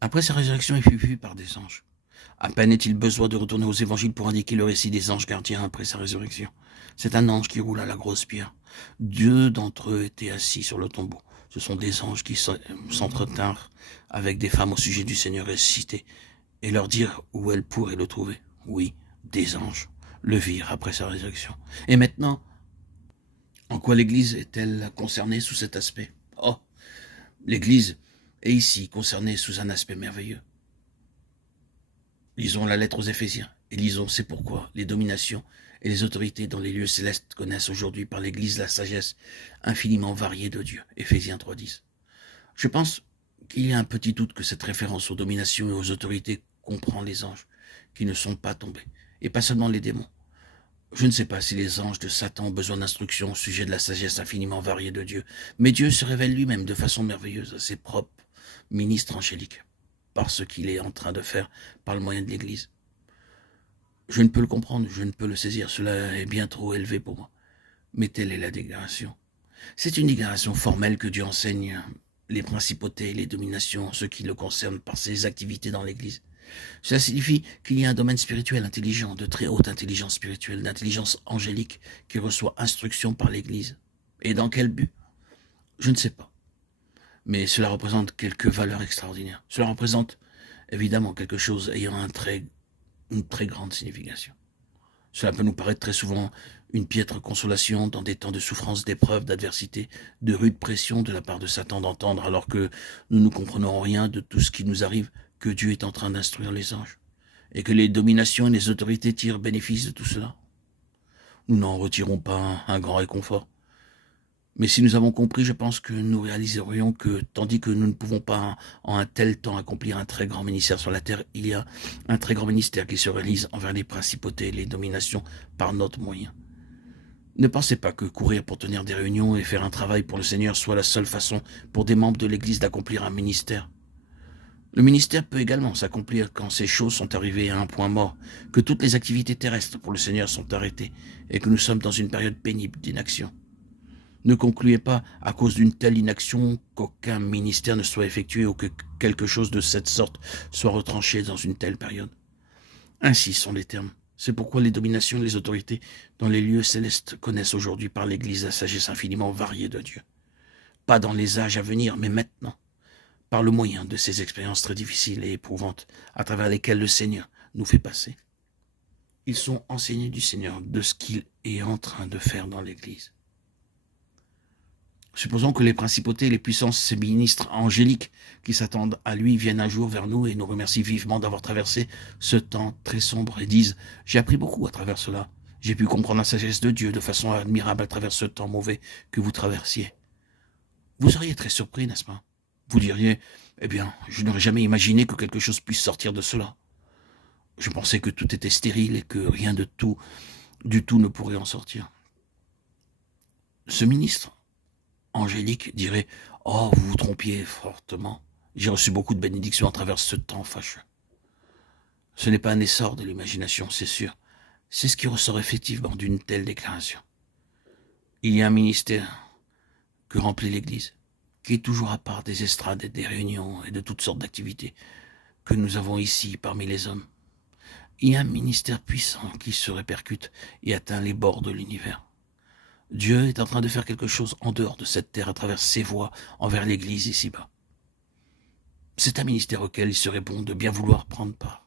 Après sa résurrection, il fut vu par des anges. À peine est-il besoin de retourner aux évangiles pour indiquer le récit des anges gardiens après sa résurrection. C'est un ange qui roule à la grosse pierre. Deux d'entre eux étaient assis sur le tombeau. Ce sont des anges qui s'entretinrent avec des femmes au sujet du Seigneur ressuscité et leur dirent où elles pourraient le trouver. Oui, des anges le virent après sa résurrection. Et maintenant, en quoi l'Église est-elle concernée sous cet aspect? Oh, l'Église est ici concernée sous un aspect merveilleux. Lisons la lettre aux Éphésiens et lisons c'est pourquoi les dominations et les autorités dans les lieux célestes connaissent aujourd'hui par l'Église la sagesse infiniment variée de Dieu. Éphésiens 3.10. Je pense qu'il y a un petit doute que cette référence aux dominations et aux autorités comprend les anges qui ne sont pas tombés, et pas seulement les démons. Je ne sais pas si les anges de Satan ont besoin d'instructions au sujet de la sagesse infiniment variée de Dieu, mais Dieu se révèle lui-même de façon merveilleuse à ses propres ministres angéliques, par ce qu'il est en train de faire par le moyen de l'Église. Je ne peux le comprendre, je ne peux le saisir, cela est bien trop élevé pour moi. Mais telle est la déclaration. C'est une déclaration formelle que Dieu enseigne les principautés et les dominations en ce qui le concerne par ses activités dans l'Église. Cela signifie qu'il y a un domaine spirituel intelligent, de très haute intelligence spirituelle, d'intelligence angélique, qui reçoit instruction par l'Église. Et dans quel but? Je ne sais pas. Mais cela représente quelques valeurs extraordinaires. Cela représente évidemment quelque chose ayant une très grande signification. Cela peut nous paraître très souvent une piètre consolation dans des temps de souffrance, d'épreuves, d'adversité, de rude pression de la part de Satan d'entendre, alors que nous ne comprenons rien de tout ce qui nous arrive, que Dieu est en train d'instruire les anges, et que les dominations et les autorités tirent bénéfice de tout cela. Nous n'en retirons pas un grand réconfort. Mais si nous avons compris, je pense que nous réaliserions que, tandis que nous ne pouvons pas en un tel temps accomplir un très grand ministère sur la terre, il y a un très grand ministère qui se réalise envers les principautés et les dominations par notre moyen. Ne pensez pas que courir pour tenir des réunions et faire un travail pour le Seigneur soit la seule façon pour des membres de l'Église d'accomplir un ministère. Le ministère peut également s'accomplir quand ces choses sont arrivées à un point mort, que toutes les activités terrestres pour le Seigneur sont arrêtées et que nous sommes dans une période pénible d'inaction. Ne concluez pas à cause d'une telle inaction qu'aucun ministère ne soit effectué ou que quelque chose de cette sorte soit retranché dans une telle période. Ainsi sont les termes. C'est pourquoi les dominations et les autorités dans les lieux célestes connaissent aujourd'hui par l'Église la sagesse infiniment variée de Dieu. Pas dans les âges à venir, mais maintenant, par le moyen de ces expériences très difficiles et éprouvantes à travers lesquelles le Seigneur nous fait passer. Ils sont enseignés du Seigneur de ce qu'il est en train de faire dans l'Église. Supposons que les principautés et les puissances, ces ministres angéliques qui s'attendent à lui, viennent un jour vers nous et nous remercient vivement d'avoir traversé ce temps très sombre et disent « J'ai appris beaucoup à travers cela. J'ai pu comprendre la sagesse de Dieu de façon admirable à travers ce temps mauvais que vous traversiez. » Vous seriez très surpris, n'est-ce pas? Vous diriez « Eh bien, je n'aurais jamais imaginé que quelque chose puisse sortir de cela. Je pensais que tout était stérile et que rien du tout ne pourrait en sortir. » Ce ministre angélique dirait « Oh, vous vous trompiez fortement. J'ai reçu beaucoup de bénédictions à travers ce temps fâcheux. » Ce n'est pas un essor de l'imagination, c'est sûr. C'est ce qui ressort effectivement d'une telle déclaration. Il y a un ministère que remplit l'Église, qui est toujours à part des estrades et des réunions et de toutes sortes d'activités que nous avons ici parmi les hommes. Il y a un ministère puissant qui se répercute et atteint les bords de l'univers. Dieu est en train de faire quelque chose en dehors de cette terre à travers ses voies envers l'Église ici-bas. C'est un ministère auquel il serait bon de bien vouloir prendre part.